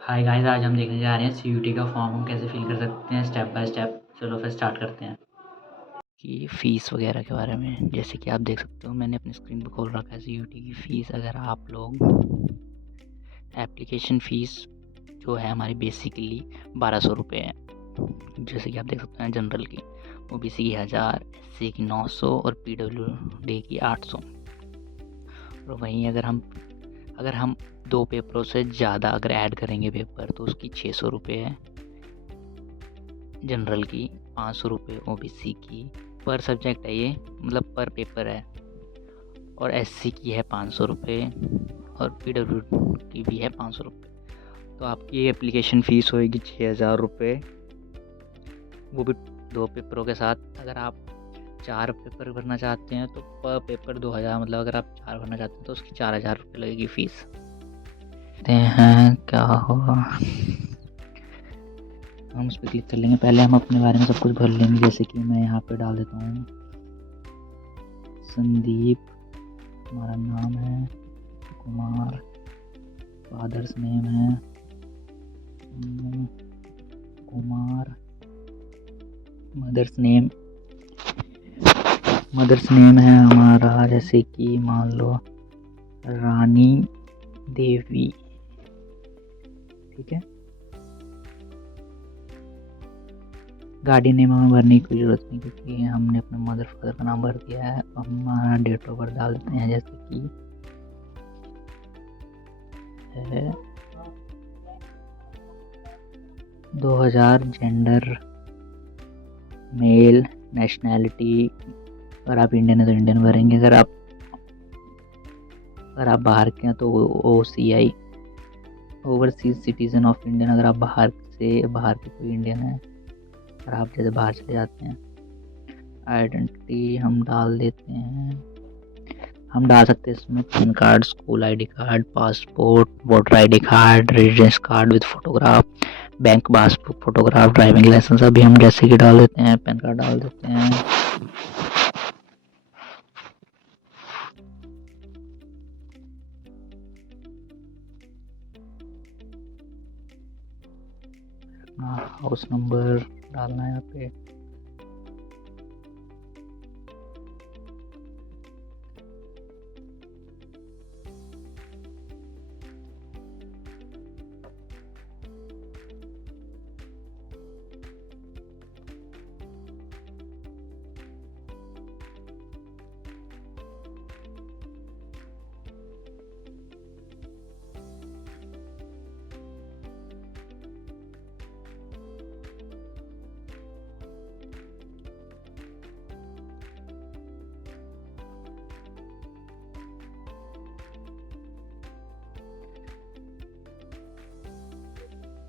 Hi guys, आज हम देखने जा रहे हैं सीयूटी का फॉर्म हम कैसे फिल कर सकते हैं स्टेप बाय स्टेप। चलो फिर स्टार्ट करते हैं कि फ़ीस वगैरह के बारे में। जैसे कि आप देख सकते हो, मैंने अपनी स्क्रीन पे खोल रखा है सीयूटी की फ़ीस। अगर आप लोग एप्लीकेशन फ़ीस जो है हमारी बेसिकली 1200 रुपये है। जैसे कि आप देख सकते हैं, जनरल की, ओबीसी की 1000, एससी की 900 और पीडब्ल्यूडी की 800। और वहीं अगर हम 2 पेपरों से ज़्यादा अगर ऐड करेंगे पेपर, तो उसकी 600 रुपये है जनरल की, 500 रुपये ओबीसी की। पर सब्जेक्ट है ये, मतलब पर पेपर है। और एससी की है 500 रुपये और पीडब्ल्यू की भी है 500 रुपये। तो आपकी एप्लीकेशन फ़ीस होएगी 6000 रुपये, वो भी 2 पेपरों के साथ। अगर आप 4 पेपर भरना चाहते हैं तो पर पेपर 2000, मतलब अगर आप 4 भरना चाहते हैं तो उसकी 4000 रुपये लगेगी फ़ीस। देखते हैं क्या होगा। हम उस पर क्लिक कर लेंगे। पहले हम अपने बारे में सब कुछ भर लेंगे। जैसे कि मैं यहाँ पे डाल देता हूँ संदीप, हमारा नाम है कुमार, फादर्स नेम है कुमार, मदर्स नेम है हमारा, जैसे कि मान लो रानी देवी। ठीक है, गाड़ी नेम हमें भरने की कोई ज़रूरत नहीं, क्योंकि हमने अपने मदर फादर का नाम भर दिया है। अब हमारा डेट ऑफ बर्थ डाल देते हैं, जैसे कि है 2000, जेंडर मेल, नेशनैलिटी, अगर आप इंडियन है तो इंडियन भरेंगे। अगर आप बाहर के हैं तो OCI, overseas citizen of Indian. अगर आप बाहर के कोई इंडियन है और आप जैसे बाहर चले जाते हैं। आइडेंटिटी हम डाल देते हैं, हम डाल सकते हैं इसमें PAN card, school ID card, passport, voter ID card, residence card with photograph, bank passbook photograph, driving licence. अभी हम जैसे कि डाल देते हैं पैन कार्ड डाल देते हैं। हाउस नंबर डालना है यहाँ पे।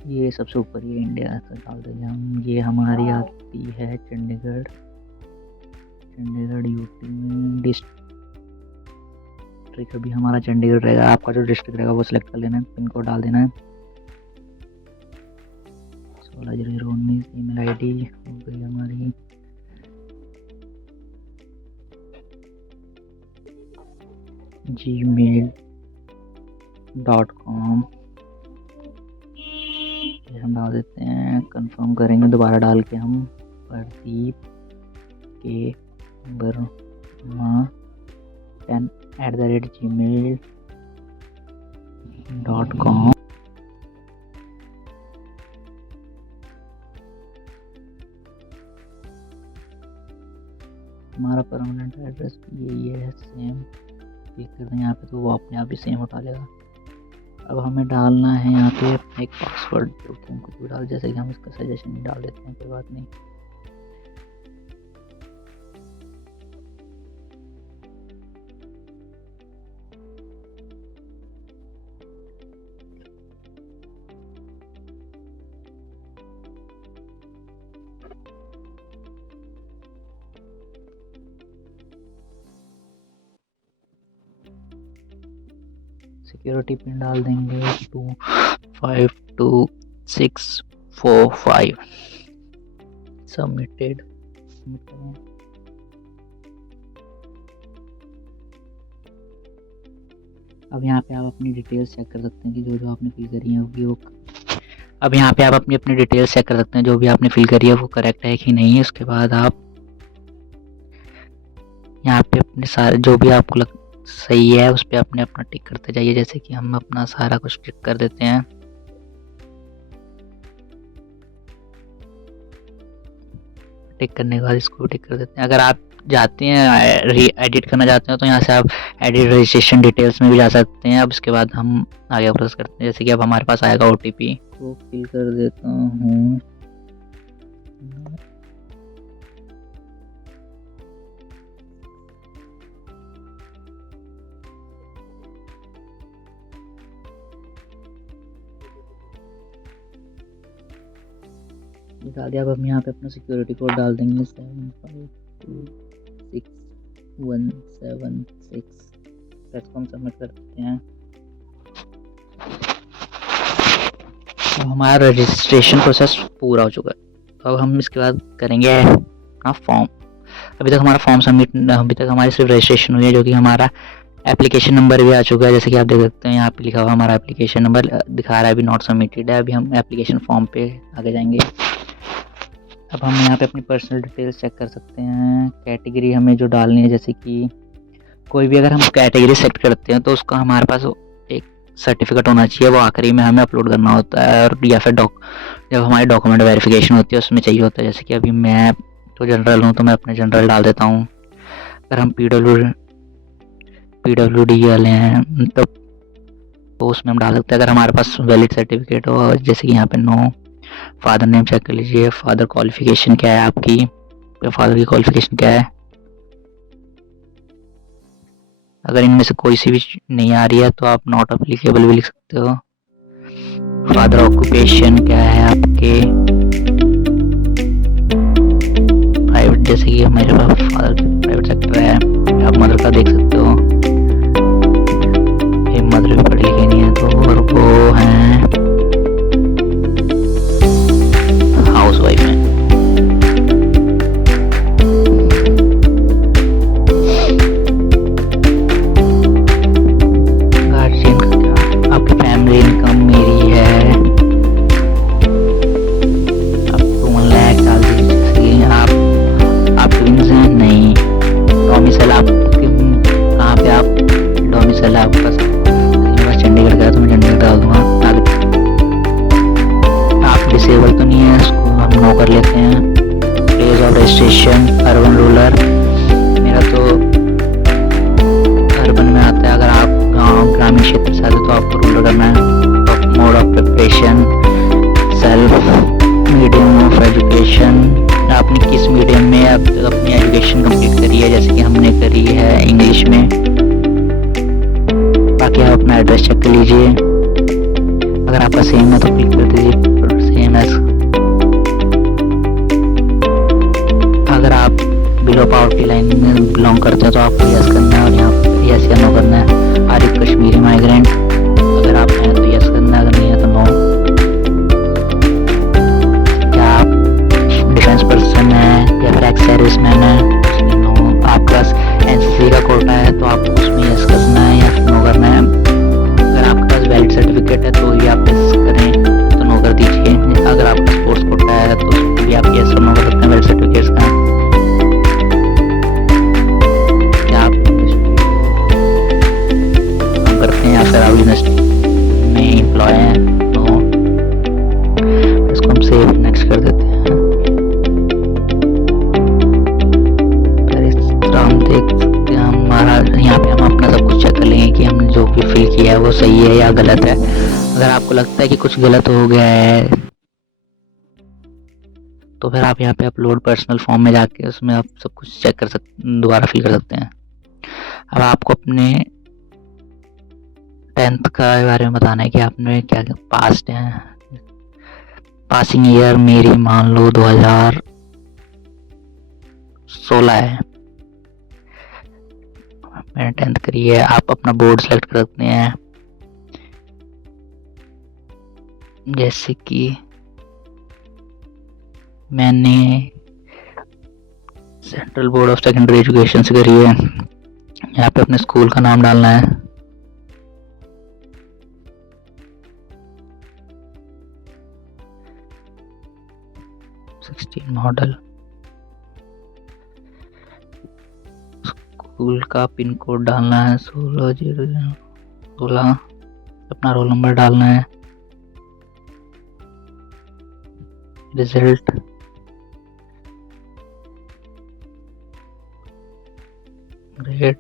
ये सबसे ऊपर ये इंडिया से डाल देंगे हम। ये हमारी आती है चंडीगढ़ यूटी में। डिस्ट्रिक्ट अभी हमारा चंडीगढ़ रहेगा। आपका जो डिस्ट्रिक्ट रहेगा वो सिलेक्ट कर लेना है, पिन कोड डाल देना है 160019। ईमेल ID हो गई हमारी, gmail.com। हम डाल देते हैं, कंफर्म करेंगे दोबारा डाल के हम, प्रदीप के वर्मा 10@gmail.com। हमारा परमानेंट एड्रेस भी यही है, सेम। क्लिक कर दें यहाँ पे तो वो अपने आप ही सेम उठा लेगा। अब हमें डालना है यहाँ पे अपना एक पासवर्ड, जो कि हम कुछ भी डाल, जैसे कि हम इसका सजेशन डाल देते हैं, कोई बात नहीं। सिक्योरिटी पिन डाल देंगे 252645। सबमिटेड। अब यहाँ पे आप अपनी डिटेल्स चेक कर सकते हैं कि जो जो आपने फिल करी है वो अब यहाँ पे आप अपनी डिटेल्स चेक कर सकते हैं जो भी आपने फिल करी है वो करेक्ट है कि नहीं है। उसके बाद आप यहाँ पे अपने सारे जो भी आपको सही है उस पर अपने अपना टिक करते जाइए। जैसे कि हम अपना सारा कुछ टिक कर देते हैं। टिक करने के बाद इसको टिक कर देते हैं। अगर आप जाते हैं एडिट करना चाहते हो तो यहाँ से आप एडिट रजिस्ट्रेशन डिटेल्स में भी जा सकते हैं। अब इसके बाद हम आगे प्रोसेस करते हैं। जैसे कि अब हमारे पास आएगा OTP को फिल कर देता हूँ। डाल दिया। अब हम यहाँ पे अपना सिक्योरिटी कोड डाल देंगे 752617 प्लेटफॉर्म सबमिट कर देते हैं। तो हमारा रजिस्ट्रेशन प्रोसेस पूरा हो चुका है। तो अब हम इसके बाद करेंगे अपना फॉर्म। अभी तक हमारा फॉर्म सबमिट, अभी तक हमारी सिर्फ रजिस्ट्रेशन हुई है, जो कि हमारा एप्लीकेशन नंबर भी आ चुका है। जैसे कि आप देख सकते हैं यहाँ पे लिखा हुआ हमारा एप्लीकेशन नंबर दिखा रहा है, अभी नॉट सबमिटेड है। अभी हम एप्लीकेशन फॉर्म पे आगे जाएंगे। अब हम यहाँ पे अपनी पर्सनल डिटेल्स चेक कर सकते हैं। कैटेगरी हमें जो डालनी है, जैसे कि कोई भी अगर हम कैटेगरी सेलेक्ट करते हैं तो उसका हमारे पास एक सर्टिफिकेट होना चाहिए, वो आखिरी में हमें अपलोड करना होता है। और या फिर जब हमारी डॉक्यूमेंट वेरिफिकेशन होती है उसमें चाहिए होता है। जैसे कि अभी मैं तो जनरल हूँ तो मैं अपने जनरल डाल देता हूँ। अगर हम PWD वाले हैं तो उसमें हम डाल सकते हैं। अगर हमारे पास वैलिड सर्टिफिकेट हो, जैसे कि यहाँ पे नो। फादर नेम चेक कर लीजिए, फादर क्वालिफिकेशन क्या है आपकी, फादर की क्वालिफिकेशन क्या है। अगर इनमें से कोई सी भी नहीं आ रही है तो आप नॉट अप्लीकेबल भी लिख सकते हो। फादर ऑक्यूपेशन क्या है आपके, प्राइवेट, जैसे कि मेरे पास फादर प्राइवेट सेक्टर है। आप मदर का देख सकते हो, मदर भी पढ़ी लिखी नहीं है तो, और वो है हाउस वाइफ है। गार्जियन का क्या, आपकी फैमिली इनकम मेरी है, आप 1 लाख डाल दीजिए। आप ट्विंस हैं नहीं। डोमिसाइल आप कहाँ पे, आप डोमिसाइल आपका चंडीगढ़ का है तो मैं चंडीगढ़ डाल दूँगा। आप डिसेबल तो नहीं है, इसको हम नो कर लेते हैं। Place of registration urban rural, मेरा तो अर्बन में आता है। अगर आप गांव ग्रामीण क्षेत्र से आते तो आपको रूरल करना है। Mode of preparation self, medium of education, आपने किस मीडियम में अब तक अपनी एजुकेशन कंप्लीट करी है। जैसे कि हमने करी है इंग्लिश में। बाकी आप अपना एड्रेस चेक कर लीजिए। अगर आपका सेम है तो क्लिक कर दीजिए सेम एज। अगर आप बिलो पॉवर्टी लाइन में बिलोंग करते हैं तो आपको यस करना है और यहाँ पर यस या नो करना है। आर यू कश्मीरी माइग्रेंट, अगर आप हैं तो यस करना है, अगर नहीं है तो नो। क्या आप डिफेंस पर्सन है या फिर एक्स सर्विसमैन है, उसमें नो। आपके पास NCC का कोटा है तो आपको उसमें यस करना है या फिर नो करना है। अगर आपके पास वैलिड सर्टिफिकेट है तो ही आप यस करें, तो नो कर दीजिए। अगर आपका स्पोर्ट्स कोटा है तो उसमें भी आप यस और नो कर सकते हैं वैलिड सर्टिफिकेट्स का। क्या आप काम करते हैं या फिर आप यूनिवर्सिटी में एम्प्लॉय हैं, नो। इसको हम सेव नेक्स्ट कर देते हैं। हम देख सकते हैं हमारा यहाँ पे हम अपना सब कुछ चेक कर लेंगे कि हमने जो भी फिल किया है वो सही है या गलत है। अगर आपको लगता है कि कुछ गलत हो गया है तो फिर आप यहाँ पे अपलोड पर्सनल फॉर्म में जाके उसमें आप सब कुछ चेक कर सकते, दोबारा फिल कर सकते हैं। अब आपको अपने 10th का बारे में बताना है कि आपने क्या पास्ट है। पासिंग ईयर मेरी मान लो 2016 है, मैंने 10th करी है। आप अपना बोर्ड सेलेक्ट कर सकते हैं, जैसे कि मैंने central board of secondary education से करी है। यहाँ पे अपने स्कूल का नाम डालना है। 16 मॉडल। स्कूल का पिन कोड डालना है 16 अपना रोल नंबर डालना है। Result grade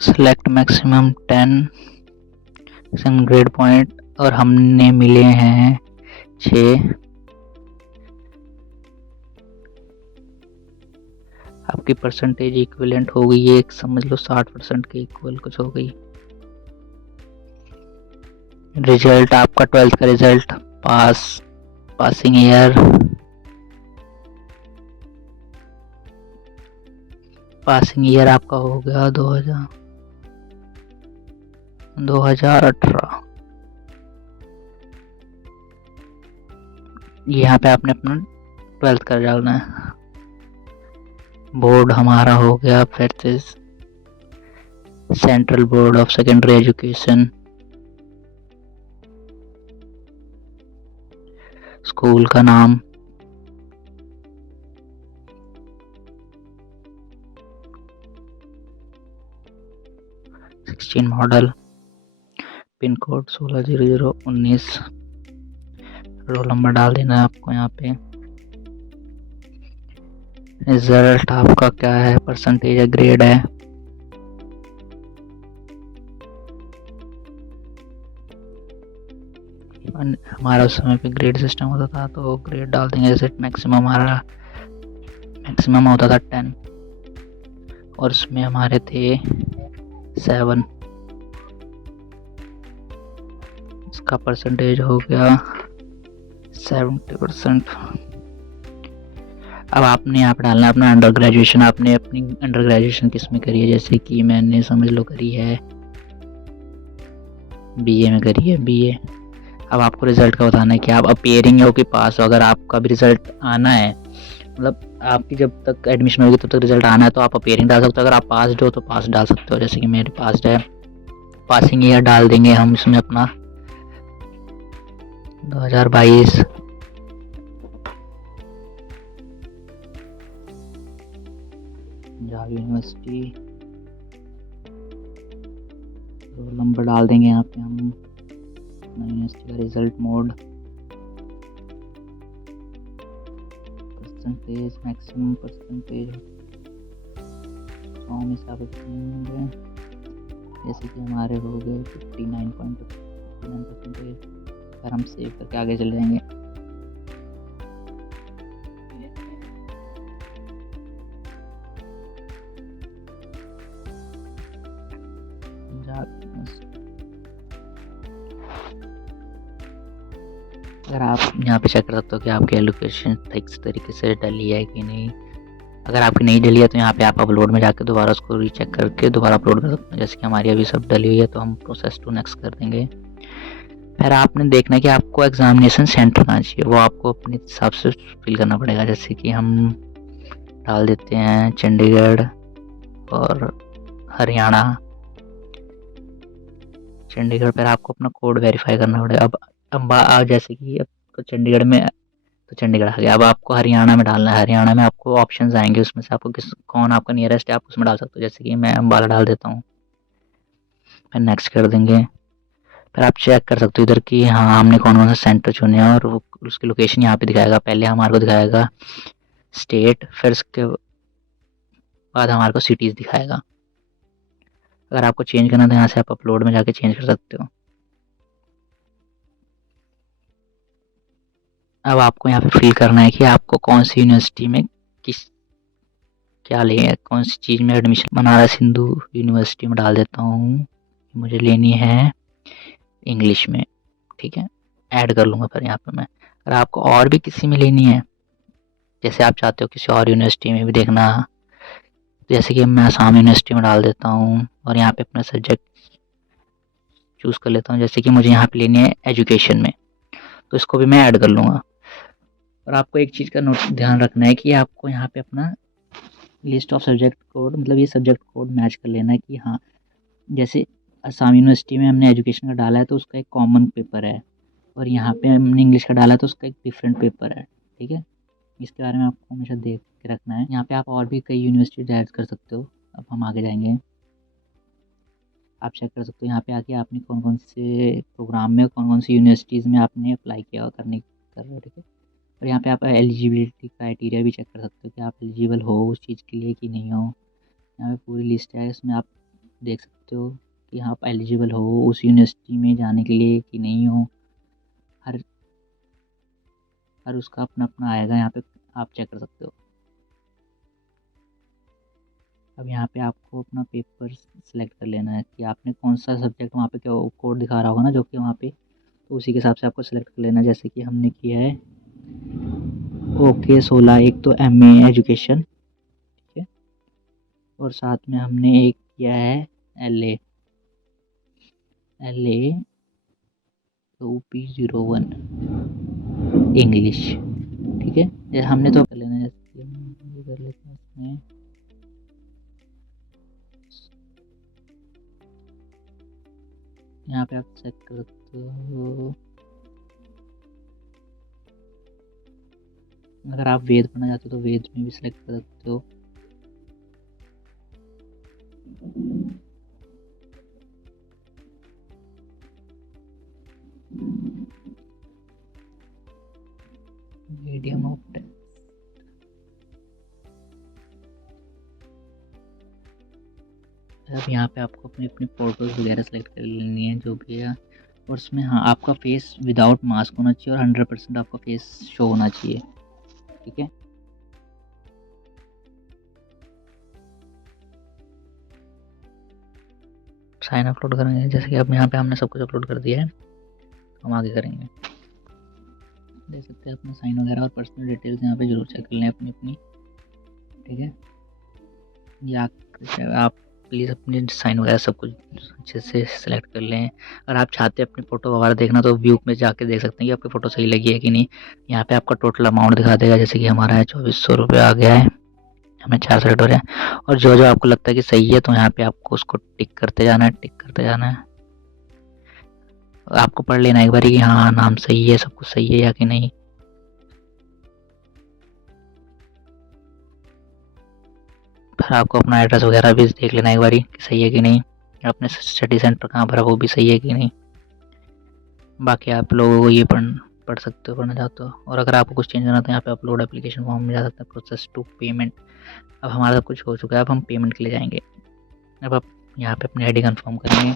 select maximum 10 grade point और हमने मिले हैं 6। आपकी परसेंटेज इक्विवेलेंट हो गई है, एक समझ लो 60% के इक्वल कुछ हो गई। रिजल्ट आपका 12th का रिजल्ट पासिंग ईयर आपका हो गया 2018। यहाँ पे आपने अपना 12th का डालना है। बोर्ड हमारा हो गया फिर से central board of secondary education. School का नाम (16 model), pin code 160019। Roll number डाल देना है आपको यहाँ पे। रिजल्ट आपका क्या है, परसेंटेज है, ग्रेड है। हमारा उस समय पे ग्रेड सिस्टम होता था तो ग्रेड डाल देंगे। जैसे मैक्सिमम होता था 10 और उसमें हमारे थे 7। इसका परसेंटेज हो गया 70%। अब आपने यहाँ पर डालना है अपना अंडर ग्रेजुएशन। आपने अपनी अंडर ग्रेजुएशन किस में करी है, जैसे कि मैंने समझ लो करी है बीए में करी है बीए। अब आपको रिजल्ट का बताना है कि आप अपेयरिंग हो कि पास हो। अगर आपका भी रिजल्ट आना है, मतलब आपकी जब तक एडमिशन होगी तब तक रिजल्ट आना है तो आप अपेयरिंग डाल सकते हो। अगर आप पास हो तो पास डाल सकते हो, जैसे कि मेरे पास है। पासिंग ईयर डाल देंगे हम इसमें अपना 2022। पंजाब यूनिवर्सिटी। रोल नंबर डाल देंगे यहाँ पे हम। यूनिवर्सिटी का result mode, percentage, maximum percentage 100 में से होंगे, जैसे कि हमारे हो गए 59.59%। अगर हम सेव करके आगे चले जाएंगे अगर आप यहाँ पे चेक कर सकते हो कि आपकी एलोकेशन ठीक तरीके से डली है कि नहीं। अगर आपकी नहीं डली है तो यहाँ पे आप अपलोड में जाकर दोबारा उसको रीचेक करके दोबारा अपलोड कर सकते हो। जैसे कि हमारी अभी सब डली हुई है तो हम प्रोसेस टू नेक्स्ट कर देंगे। फिर आपने देखना है कि आपको एग्जामिनेशन सेंटर कहाँ चाहिए, वो आपको अपने हिसाब से फिल करना पड़ेगा। जैसे कि हम डाल देते हैं चंडीगढ़ और हरियाणा। चंडीगढ़ पर आपको अपना कोड वेरीफाई करना पड़ेगा। अब जैसे कि अब तो चंडीगढ़ में तो चंडीगढ़ आ गया। अब आपको हरियाणा में डालना है। हरियाणा में आपको ऑप्शंस आएंगे, उसमें से आपको कौन आपका नियरेस्ट है आप उसमें डाल सकते हो। जैसे कि मैं अम्बाला डाल देता हूँ, फिर नेक्स्ट कर देंगे। फिर आप चेक कर सकते हो इधर कि हाँ हमने कौन कौन सा सेंटर चुने हैं और वो उसकी लोकेशन यहाँ पे दिखाएगा। पहले हमारे को दिखाएगा स्टेट, फिर उसके बाद हमारे को सिटीज़ दिखाएगा। अगर आपको चेंज करना तो यहाँ से आप अपलोड में जाके चेंज कर सकते हो। अब आपको यहाँ पे फिल करना है कि आपको कौन सी यूनिवर्सिटी में क्या लेना है, कौन सी चीज़ में एडमिशन। बनारस हिंदू यूनिवर्सिटी में डाल देता हूँ, मुझे लेनी है इंग्लिश में, ठीक है। ऐड कर लूँगा फिर यहाँ पे मैं। अगर आपको और भी किसी में लेनी है, जैसे आप चाहते हो किसी और यूनिवर्सिटी में भी देखना, जैसे कि मैं आसाम यूनिवर्सिटी में डाल देता हूँ और यहाँ पे अपना सब्जेक्ट चूज़ कर लेता हूँ। जैसे कि मुझे यहाँ पे लेनी है एजुकेशन में, तो इसको भी मैं ऐड कर लूँगा। और आपको एक चीज़ का ध्यान रखना है कि आपको यहाँ पे अपना लिस्ट ऑफ सब्जेक्ट कोड, मतलब ये सब्जेक्ट कोड मैच कर लेना है कि हाँ, जैसे असम यूनिवर्सिटी में हमने एजुकेशन का डाला है तो उसका एक कॉमन पेपर है, और यहाँ पे हमने इंग्लिश का डाला है तो उसका एक डिफरेंट पेपर है। ठीक है, इसके बारे में आपको हमेशा देख के रखना है। यहाँ पे आप और भी कई यूनिवर्सिटी डायरेक्ट कर सकते हो। अब हम आगे जाएंगे, आप चेक कर सकते हो यहाँ पे आके आपने कौन कौन से प्रोग्राम में, कौन कौन सी यूनिवर्सिटीज़ में आपने अप्लाई किया कर रहे हो। ठीक है, और यहाँ पे आप एलिजिबिलिटी क्राइटेरिया भी चेक कर सकते हो कि आप एलिजिबल हो उस चीज़ के लिए कि नहीं हो। यहाँ पे पूरी लिस्ट है, इसमें आप देख सकते हो कि आप एलिजिबल हो उस यूनिवर्सिटी में जाने के लिए कि नहीं हो। हर हर उसका अपना अपना आएगा, यहाँ पे आप चेक कर सकते हो। अब यहाँ पे आपको अपना पेपर सेलेक्ट कर लेना है कि आपने कौन सा सब्जेक्ट, वहाँ पे क्या कोड दिखा रहा होगा ना जो कि वहाँ पे, तो उसी के हिसाब से आपको सेलेक्ट कर लेना है। जैसे कि हमने किया है ओके 16, एक तो MA एजुकेशन, ठीक है, और साथ में हमने एक किया है LA OP01 इंग्लिश। ठीक है, ये हमने तो कर लेना है, जैसे कि हम ये कर लेते हैं इसमें। यहाँ पे आप चेक कर सकते हो, अगर आप वेद पढ़ना चाहते हो तो वेद में भी सिलेक्ट कर सकते हो। मीडियम ऑफ टेक्स्ट, अब यहाँ पे आपको अपनी अपनी फ़ोटोज़ वगैरह सेलेक्ट कर लेनी है जो भी है, और उसमें हाँ आपका फेस विदाउट मास्क होना चाहिए और 100% आपका फेस शो होना चाहिए। ठीक है, साइन अपलोड करेंगे, जैसे कि अब यहाँ पे हमने सब कुछ अपलोड कर दिया है, हम आगे करेंगे। देख सकते हैं अपने साइन वगैरह और पर्सनल डिटेल्स यहाँ पे जरूर चेक कर लें अपनी अपनी। ठीक है, या आप प्लीज़ अपने साइन वगैरह सब कुछ अच्छे से सिलेक्ट कर लें। अगर आप चाहते हैं अपनी फ़ोटो वगैरह देखना तो व्यू में जाके देख सकते हैं कि आपकी फ़ोटो सही लगी है कि नहीं। यहाँ पे आपका टोटल अमाउंट दिखा देगा, जैसे कि हमारा है 2400 रुपये आ गया है, हमें 4 सेलेक्ट हो रहे हैं। और जो जो आपको लगता है कि सही है तो यहाँ पे आपको उसको टिक करते जाना है, टिक करते जाना है। आपको पढ़ लेना एक बार कि हाँ नाम सही है, सब कुछ सही है या कि नहीं। फिर आपको अपना एड्रेस वगैरह भी देख लेना एक बारी कि सही है कि नहीं, अपने स्टडी सेंटर कहाँ पर है वो भी सही है कि नहीं। बाकी आप लोगों को ये पढ़ सकते हो, पढ़ना चाहते हो। और अगर आपको कुछ चेंज करना तो यहाँ पे अपलोड एप्लीकेशन फॉर्म में जा सकता है, प्रोसेस टू पेमेंट। अब हमारा सब कुछ हो चुका है, अब हम पेमेंट के लिए जाएंगे। अब आप यहाँ पे अपनी ID कंफर्म करेंगे।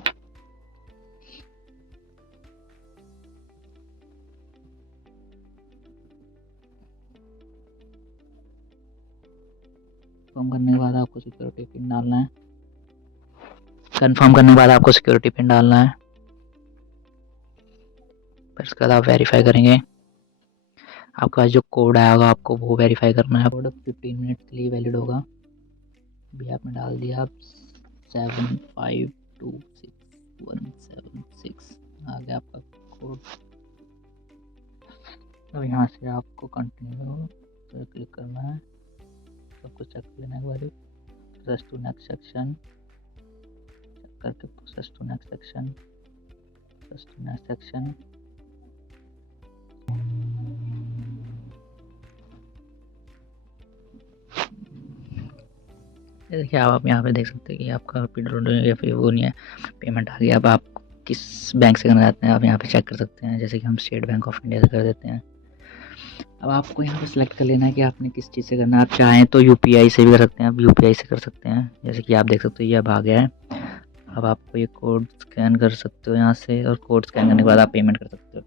कंफर्म करने के बाद आपको सिक्योरिटी पिन डालना है। कंफर्म करने के बाद आपको सिक्योरिटी पिन डालना है, फिर उसके बाद आप वेरीफाई करेंगे। आपके पास जो कोड आया होगा आपको वो वेरीफाई करना है। कोड 15 मिनट के लिए वैलिड होगा। अभी आपने डाल दिया, आप 7526176 आ गया आपका कोड। अब यहाँ से आपको कंटिन्यू पर क्लिक करना है, सब कुछ चेक कर लेना एक बार। Process to next section check करके, process to next section, process to next section. देखिए आप यहाँ पे देख सकते हैं कि आपका या फिर वो नहीं है, पेमेंट आ गया। अब आप किस बैंक से करना चाहते हैं आप यहाँ पे चेक कर सकते हैं, जैसे कि हम स्टेट बैंक ऑफ इंडिया से कर देते हैं। अब आपको यहाँ पे सिलेक्ट कर लेना है कि आपने किस चीज़ से करना है। आप चाहें तो UPI से भी कर सकते हैं, आप UPI से कर सकते हैं, जैसे कि आप देख सकते हो ये अब आ गया है। अब आपको ये कोड स्कैन कर सकते हो यहाँ से, और कोड स्कैन करने के बाद आप पेमेंट कर सकते हो। ठीक है।